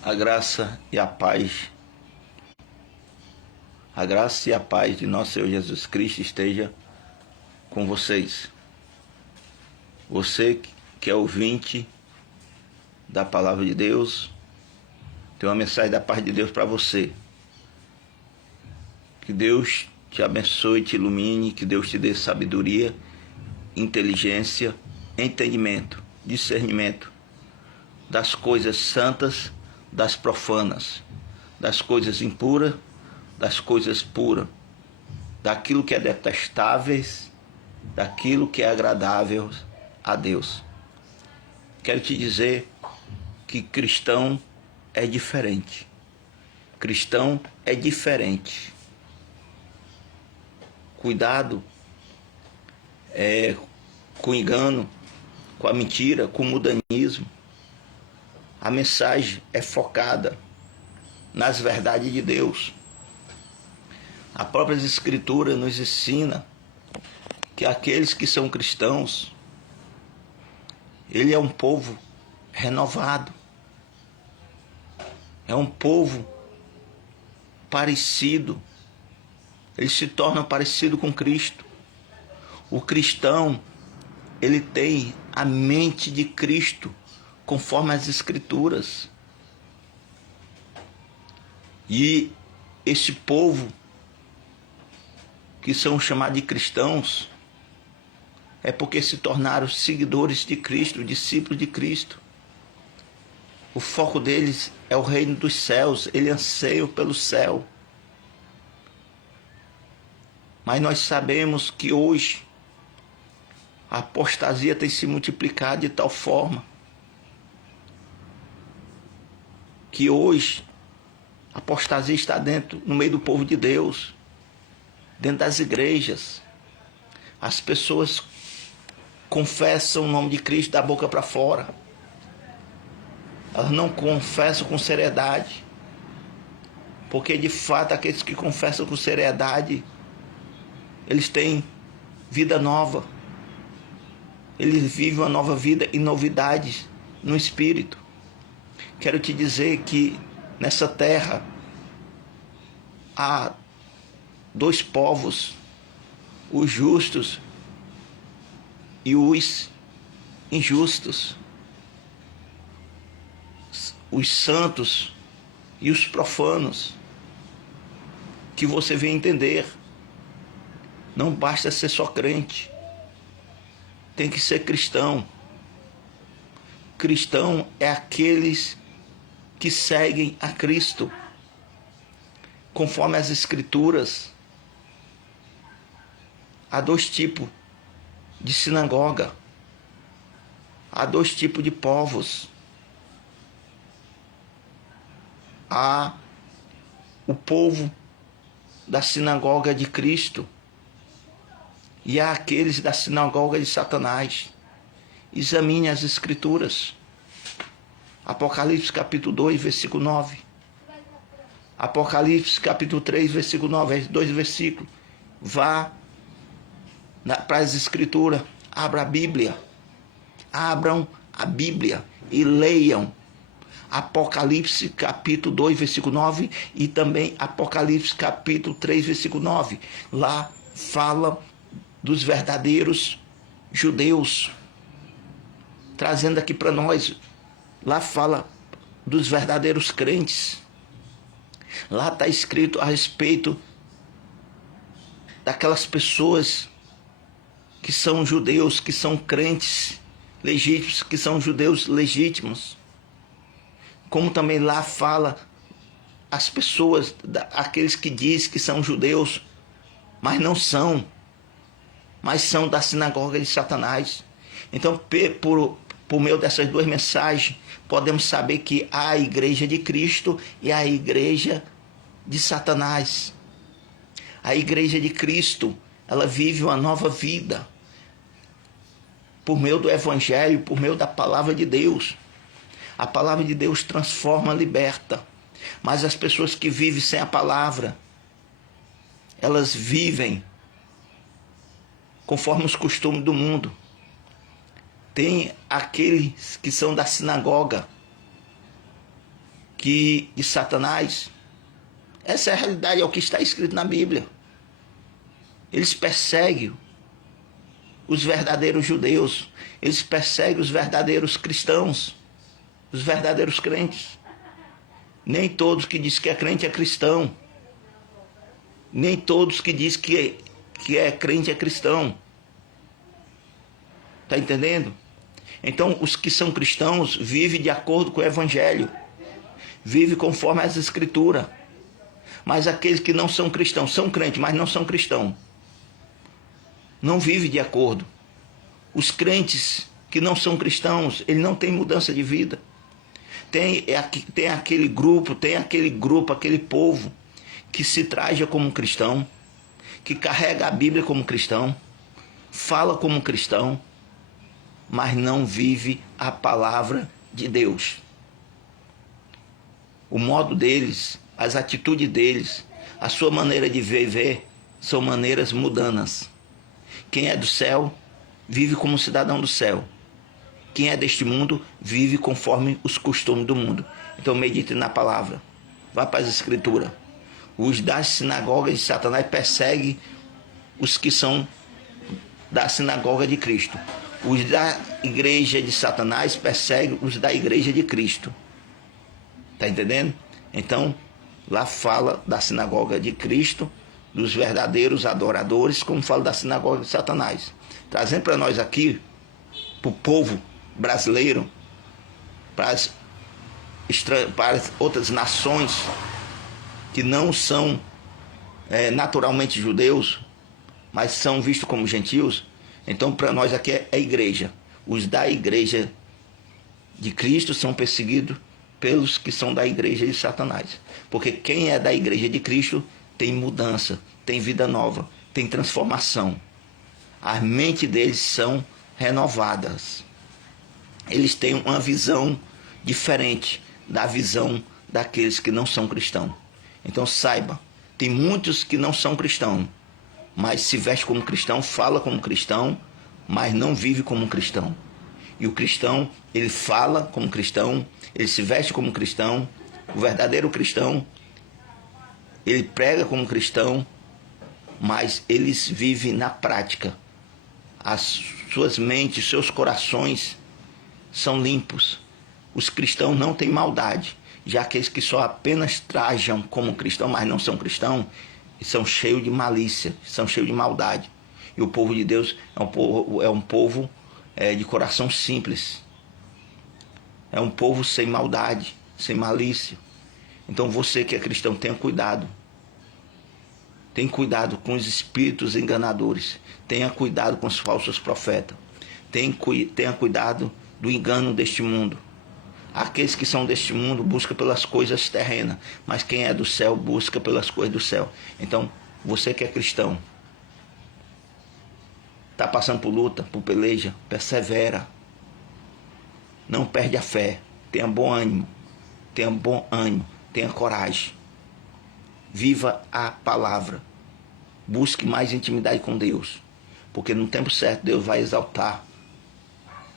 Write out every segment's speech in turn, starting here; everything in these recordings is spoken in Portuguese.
A graça e a paz de nosso Senhor Jesus Cristo esteja com vocês. Você que é ouvinte da palavra de Deus, tem uma mensagem da parte de Deus para você. Que Deus te abençoe, te ilumine, que Deus te dê sabedoria, inteligência, entendimento, discernimento das coisas santas, das profanas, das coisas impuras, das coisas puras, daquilo que é detestáveis, daquilo que é agradável a Deus. Quero te dizer que cristão é diferente. Cristão é diferente. Cuidado com o engano, com a mentira, com o mudanismo. A mensagem é focada nas verdades de Deus. A própria Escritura nos ensina que aqueles que são cristãos, ele é um povo renovado. É um povo parecido. Eles se tornam parecido com Cristo. O cristão, ele tem a mente de Cristo, conforme as Escrituras. E esse povo, que são chamados de cristãos, é porque se tornaram seguidores de Cristo, discípulos de Cristo. O foco deles é o reino dos céus, eles anseiam pelo céu. Mas nós sabemos que hoje a apostasia tem se multiplicado de tal forma que hoje a apostasia está no meio do povo de Deus, dentro das igrejas. As pessoas confessam o nome de Cristo da boca para fora. Elas não confessam com seriedade. Porque de fato aqueles que confessam com seriedade, eles têm vida nova. Eles vivem uma nova vida e novidades no Espírito. Quero te dizer que nessa terra há dois povos, os justos e os injustos, os santos e os profanos, que você vem entender. Não basta ser só crente, tem que ser cristão. Cristão é aqueles que seguem a Cristo, conforme as Escrituras. Há dois tipos de sinagoga, há dois tipos de povos. Há o povo da sinagoga de Cristo e há aqueles da sinagoga de Satanás. Examine as Escrituras. Apocalipse capítulo 2, versículo 9. Apocalipse capítulo 3, versículo 9. 2 versículos. Vá para as Escrituras. Abra a Bíblia. Abram a Bíblia e leiam Apocalipse capítulo 2, versículo 9 e também Apocalipse capítulo 3, versículo 9. Lá fala dos verdadeiros judeus, trazendo aqui para nós. Lá fala dos verdadeiros crentes. Lá está escrito a respeito daquelas pessoas que são judeus, que são crentes legítimos, que são judeus legítimos. Como também lá fala as pessoas, aqueles que dizem que são judeus, mas não são, mas são da sinagoga de Satanás. Então, por meio dessas duas mensagens, podemos saber que há a igreja de Cristo e a igreja de Satanás. A igreja de Cristo, ela vive uma nova vida por meio do Evangelho, por meio da palavra de Deus. A palavra de Deus transforma, liberta. Mas as pessoas que vivem sem a palavra, elas vivem conforme os costumes do mundo. Tem aqueles que são da sinagoga, de Satanás. Essa é a realidade, é o que está escrito na Bíblia. Eles perseguem os verdadeiros judeus, eles perseguem os verdadeiros cristãos, os verdadeiros crentes. Nem todos que diz que é crente é cristão. Nem todos que diz que é crente é cristão. Está entendendo? Então, os que são cristãos vivem de acordo com o Evangelho. Vivem conforme as Escrituras. Mas aqueles que não são cristãos, são crentes, mas não são cristãos, não vivem de acordo. Os crentes que não são cristãos, eles não têm mudança de vida. Tem aquele grupo, aquele povo que se traja como cristão, que carrega a Bíblia como cristão, fala como cristão, mas não vive a palavra de Deus. O modo deles, as atitudes deles, a sua maneira de viver são maneiras mundanas. Quem é do céu vive como cidadão do céu. Quem é deste mundo vive conforme os costumes do mundo. Então medite na palavra. Vá para as escrituras. Os das sinagogas de Satanás perseguem os que são da sinagoga de Cristo. Os da igreja de Satanás perseguem os da igreja de Cristo. Está entendendo? Então, lá fala da sinagoga de Cristo, dos verdadeiros adoradores, como fala da sinagoga de Satanás. Trazendo para nós aqui, para o povo brasileiro, para as outras nações que não são naturalmente judeus, mas são vistos como gentios. Então, para nós aqui é a igreja. Os da igreja de Cristo são perseguidos pelos que são da igreja de Satanás. Porque quem é da igreja de Cristo tem mudança, tem vida nova, tem transformação. As mentes deles são renovadas. Eles têm uma visão diferente da visão daqueles que não são cristãos. Então saiba, tem muitos que não são cristãos, mas se veste como cristão, fala como cristão, mas não vive como cristão. E o cristão, ele fala como cristão, ele se veste como cristão. O verdadeiro cristão, ele prega como cristão, mas eles vivem na prática. As suas mentes, seus corações são limpos. Os cristãos não têm maldade. Já aqueles que só apenas trajam como cristão, mas não são cristãos, são cheios de malícia, são cheios de maldade. E o povo de Deus é um povo de coração simples. É um povo sem maldade, sem malícia. Então você que é cristão, tenha cuidado. Tenha cuidado com os espíritos enganadores. Tenha cuidado com os falsos profetas. Tenha cuidado do engano deste mundo. Aqueles que são deste mundo buscam pelas coisas terrenas, mas quem é do céu busca pelas coisas do céu. Então, você que é cristão, está passando por luta, por peleja, persevera. Não perde a fé. Tenha bom ânimo. Tenha coragem. Viva a palavra. Busque mais intimidade com Deus. Porque no tempo certo Deus vai exaltar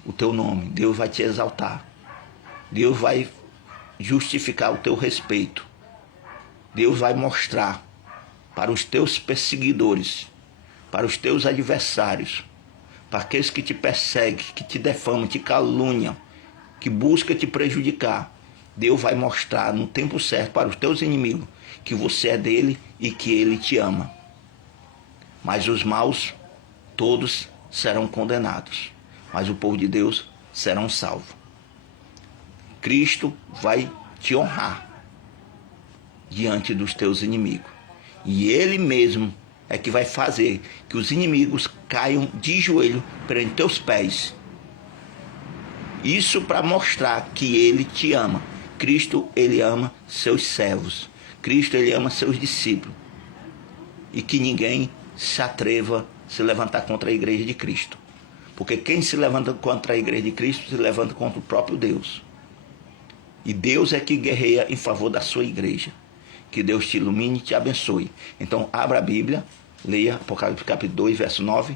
o teu nome. Deus vai te exaltar. Deus vai justificar o teu respeito. Deus vai mostrar para os teus perseguidores, para os teus adversários, para aqueles que te perseguem, que te defamam, te caluniam, que buscam te prejudicar. Deus vai mostrar no tempo certo para os teus inimigos que você é dele e que ele te ama. Mas os maus, todos serão condenados. Mas o povo de Deus serão salvos. Cristo vai te honrar diante dos teus inimigos. E ele mesmo é que vai fazer que os inimigos caiam de joelho perante teus pés. Isso para mostrar que ele te ama. Cristo, ele ama seus servos. Cristo, ele ama seus discípulos. E que ninguém se atreva a se levantar contra a igreja de Cristo. Porque quem se levanta contra a igreja de Cristo se levanta contra o próprio Deus. E Deus é que guerreia em favor da sua igreja. Que Deus te ilumine e te abençoe. Então, abra a Bíblia, leia Apocalipse capítulo 2, verso 9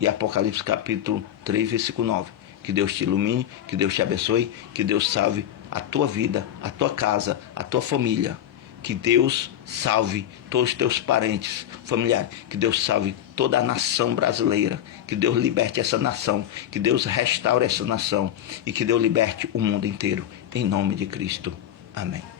e Apocalipse capítulo 3, versículo 9. Que Deus te ilumine, que Deus te abençoe, que Deus salve a tua vida, a tua casa, a tua família. Que Deus salve todos os teus parentes, familiares. Que Deus salve toda a nação brasileira. Que Deus liberte essa nação. Que Deus restaure essa nação. E que Deus liberte o mundo inteiro. Em nome de Cristo. Amém.